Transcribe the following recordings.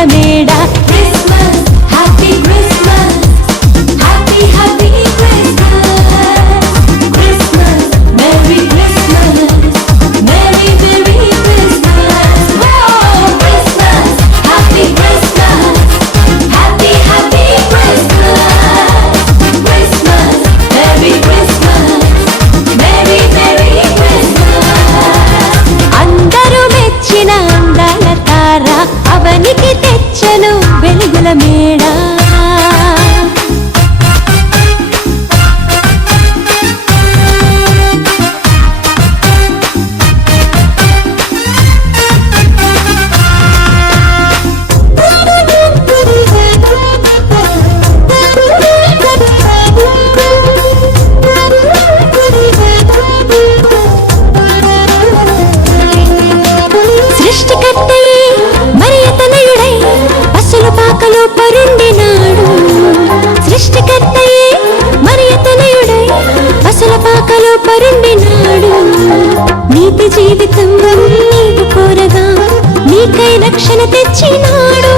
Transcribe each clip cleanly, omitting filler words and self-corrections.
వెలుగుల మేడ. Christmas happy Christmas, happy happy Christmas, Christmas merry Christmas, merry merry Christmas. ఓ Christmas happy Christmas, happy happy Christmas, Christmas merry Christmas, merry merry Christmas. అందరూ మెచ్చిన అందాల తార అవనికి తెచ్చను వెలుగుల మేడ. సృష్టికర్తయే మరియతనయుడై పసులు పాకలో పరుండినాడు. సృష్టికర్తయే మరియతనయుడై పసుల పాకలో పరుండినాడు. నీతి జీవితం నీవు కోరగా నీకై రక్షణ తెచ్చినాడు.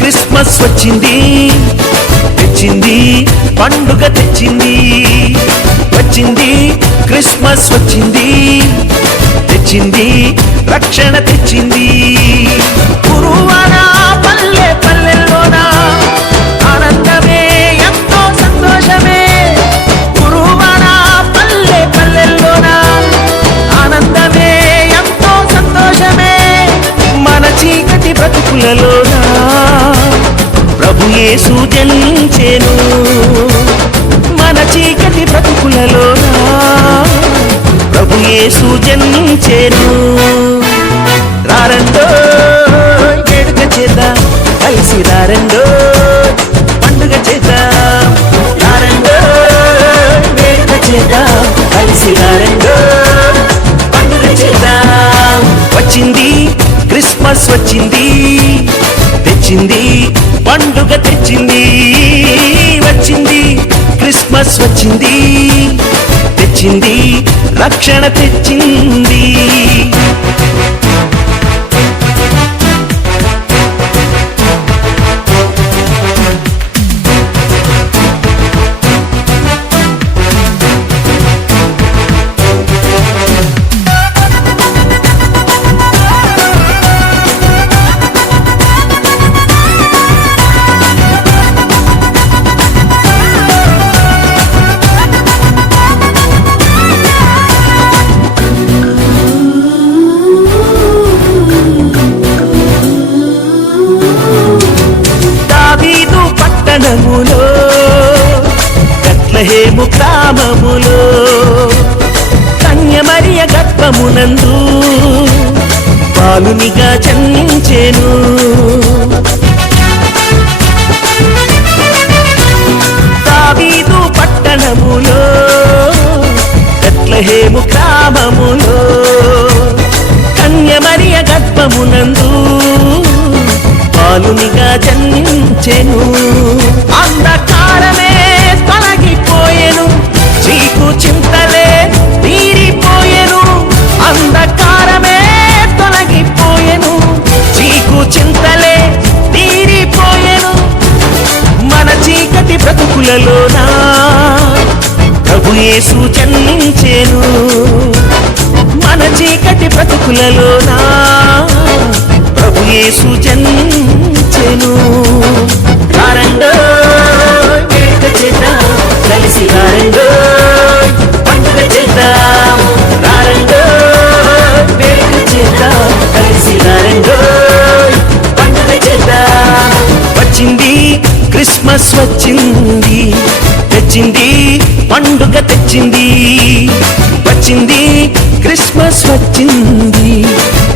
క్రిస్మస్ వచ్చింది, తెచ్చింది పండుగ తెచ్చింది. వచ్చింది క్రిస్మస్ వచ్చింది, తెచ్చింది రక్షణ తెచ్చింది. గురువానా పల్లె పల్లెల్లోనా ఆనందమే ఎంతో సంతోషమే. గురువానా పల్లె పల్లెల్లోనా ఆనందమే ఎంతో సంతోషమే. మన చీకటి బ్రతుకులలోనా ప్రభు యేసు జనించెను. మన చీకటి బ్రతుకులలోనా ప్రభు యేసు జనించెను. రారండో వేడుక చేద్దాం, కలిసి రారండో పండుగ చేద్దాం. రారండో వేడుక చేద్దాం, కలిసి రారండో పండుగ చేద్దాం. వచ్చింది క్రిస్మస్ వచ్చింది, తెచ్చింది పండుగ తెచ్చింది. వచ్చింది క్రిస్మస్ వచ్చింది, తెచ్చింది రక్షణ తెచ్చింది. పట్టణములో బెత్లెహేము గ్రామములో కన్యమరియ గర్భమునందు బాలునిగా జన్మించెను. దావీదు పట్టణములో బెత్లెహేము గ్రామములో కన్యమరియ గర్భమునందు బాలునిగా జన్మించెను. అంధకారమే తొలగిపోయెను, చీకు చింతలే తీరిపోయెను. అంధకారమే తొలగిపోయెను, చీకు చింతలే తీరిపోయెను. మన చీకటి బ్రతుకులలోనా ప్రభు యేసు జన్మించెను. మన చీకటి బ్రతుకులలోనా ప్రభు యేసు జన్మించెను. రారండో వేడుక చేద్దాం, కలిసి రారండో పండుగ చేద్దాం. రారండో వేడుక చేద్దాం, కలిసి రారండో పండుగ చేద్దాం. వచ్చింది క్రిస్మస్ వచ్చింది, తెచ్చింది పండుగ తెచ్చింది. వచ్చింది క్రిస్మస్ వచ్చింది,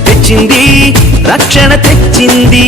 తెచ్చింది రక్షణ తెచ్చింది.